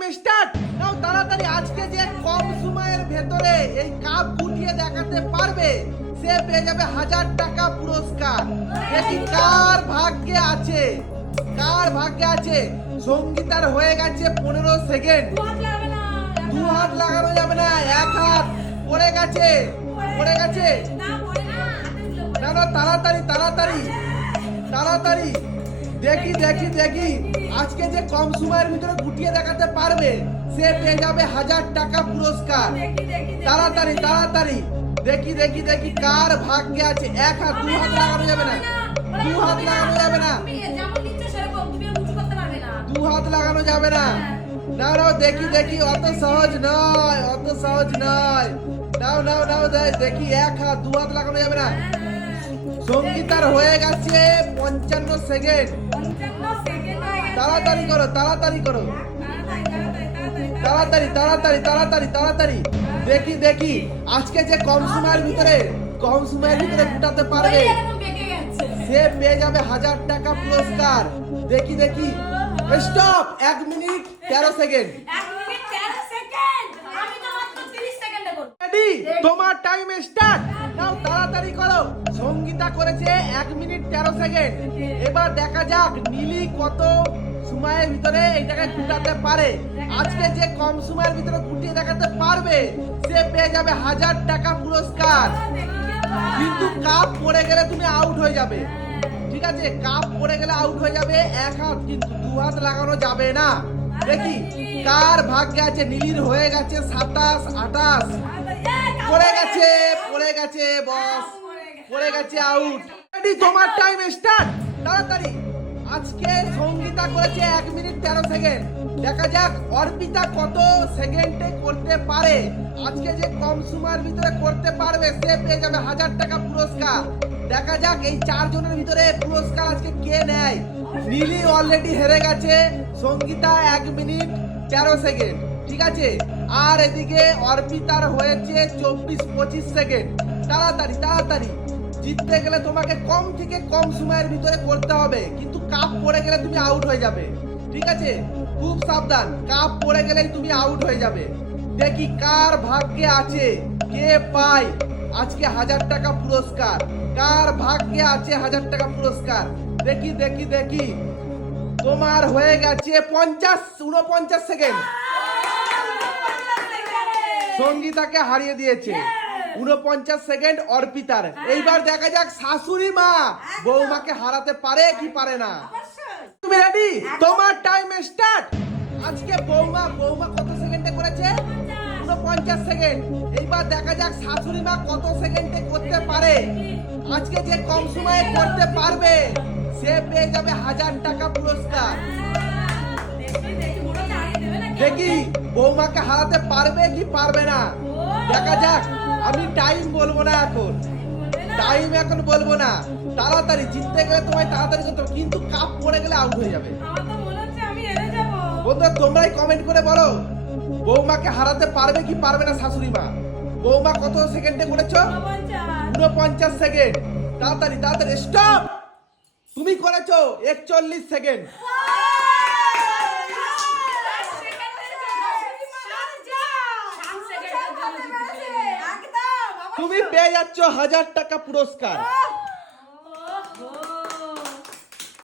Time start now তাড়াতাড়ি আজকে যে কম সময়ের ভেতরে এই কাপ গুটিয়ে দেখাতে পারবে সে পেয়ে যাবে হাজার টাকা পুরস্কার। দেখি কার ভাগ্যে আছে কার ভাগ্যে আছে? সঙ্গীতার হয়ে গেছে পনেরো সেকেন্ড। দু হাত লাগানো যাবে না এক হাত। পড়ে গেছে পড়ে গেছে। না না তাড়াতাড়ি তাড়াতাড়ি তাড়াতাড়ি। দেখি দেখি দেখি। আজকে যে কম সময়ের ভিতরে গুটিয়ে দেখাতে পারবে সে পেয়ে যাবে হাজার টাকা পুরস্কার। তাড়াতাড়ি তাড়াতাড়ি। দেখি দেখি দেখি কার ভাগ্যে আছে। এক হাত দু হাত লাগানো যাবে না। দু হাত লাগানো যাবে না। দু হাত লাগানো যাবে না। না নাও দেখি দেখি। অত সহজ নয় অত সহজ নয়। নাও নাও নাও দেখি। এক হাত দু হাত লাগানো যাবে না। সঙ্গীতার হয়ে গেছে পঞ্চান্ন সেকেন্ড। তাড়াতাড়ি করো তাড়াতাড়ি করো। তাড়াতাড়ি তাড়াতাড়ি তাড়াতাড়ি তাড়াতাড়ি। দেখি দেখি। আজকে যে কম সময়ের ভিতরে কম সময়ের ভিতরে ফুটাতে পারবে সে পেয়ে যাবে হাজার টাকা পুরস্কার। দেখি দেখি। স্টপ! এক মিনিট তেরো সেকেন্ড। তোমার টাইম স্টার্ট তাড়াতাড়ি করো। সঙ্গীতা করেছে এক মিনিট তেরো সেকেন্ড। এবার দেখা যাক নীলি কত সময়ের ভিতরে এটাকে ফুটাতে পারে। আজকে যে কম সময়ের ভিতরে ফুটিয়ে দেখাতে পারবে, সে পেয়ে যাবে হাজার টাকা পুরস্কার। কিন্তু কাপ পড়ে গেলে তুমি আউট হয়ে যাবে। ঠিক আছে, কাপ পড়ে গেলে আউট হয়ে যাবে এক হাত, কিন্তু দু হাত লাগানো যাবে না। দেখি, কার ভাগ্যে আছে? নীলির হয়ে গেছে সাতাশ, আঠাশ। পড়ে গেছে পড়ে গেছে বস পড়ে গেছে আউট রেডি তোমার টাইম স্টার্ট তাড়াতাড়ি। আজকে সঙ্গীতা করেছে এক মিনিট তেরো সেকেন্ড দেখা যাক অর্পিতা কত সেকেন্ডে করতে পারে। আজকে যে কম সময়ের ভিতরে করতে পারবে, সে পেয়ে যাবে হাজার টাকা পুরস্কার। দেখা যাক এই চারজনের ভিতরে পুরস্কার আজকে কে নেয়। নীলি অলরেডি হেরে গেছে। সঙ্গীতা এক মিনিট তেরো সেকেন্ড ঠিক আছে। আর এদিকে অর্পিতার হয়েছে চব্বিশ পঁচিশ সেকেন্ড তাড়াতাড়ি তাড়াতাড়ি। জিততে গেলে তোমাকে কম থেকে কম সময়ের ভিতরে করতে হবে। কিন্তু কাপ পড়ে গেলে তুমি আউট হয়ে যাবে। ঠিক আছে? খুব সাবধান। কাপ পড়ে গেলেই তুমি আউট হয়ে যাবে। দেখি কার ভাগ্যে আছে, কে পায় আজকে হাজার টাকা পুরস্কার। কার ভাগ্যে আছে হাজার টাকা পুরস্কার? দেখি দেখি দেখি। তোমার হয়ে গেছে পঞ্চাশ উনপঞ্চাশ সেকেন্ড সঙ্গীতাকে হারিয়ে দিয়েছে। উনপঞ্চাশ সেকেন্ড অর্পিতার। এইবার দেখা যাক শাশুড়ি মা বৌমাকে হারাতে পারে কি পারে না। তুমি রেডি তোমার টাইম স্টার্ট আজকে বৌমা বৌমা কত সেকেন্ডে করেছে? উনপঞ্চাশ সেকেন্ড। এইবার দেখা যাক শাশুড়ি মা কত সেকেন্ডে করতে পারে। আজকে যে কম সময়ে করতে পারবে সে পেয়ে যাবে হাজার টাকা পুরস্কার। দেখি। বৌমাকে হারাতে পারবে কি পারবে না? দেখা যাক, আমি টাইম বলব না এখন। টাইম এখন বলব না। তাড়াতাড়ি, জিততে গেলে তোমায় তাড়াতাড়ি করতে কিন্তু কাপ পড়ে গেলে আউট হয়ে যাবে। বন্ধুরা, তোমরাই কমেন্ট করে বলো, বৌমাকে হারাতে পারবে কি পারবে না শাশুড়ি মা? বৌমা কত সেকেন্ডে করেছ? উনপঞ্চাশ সেকেন্ড তাড়াতাড়ি তাড়াতাড়ি স্টপ তুমি করেছ একচল্লিশ সেকেন্ড তুমি পেয়ে যাচ্ছ হাজার টাকা পুরস্কার।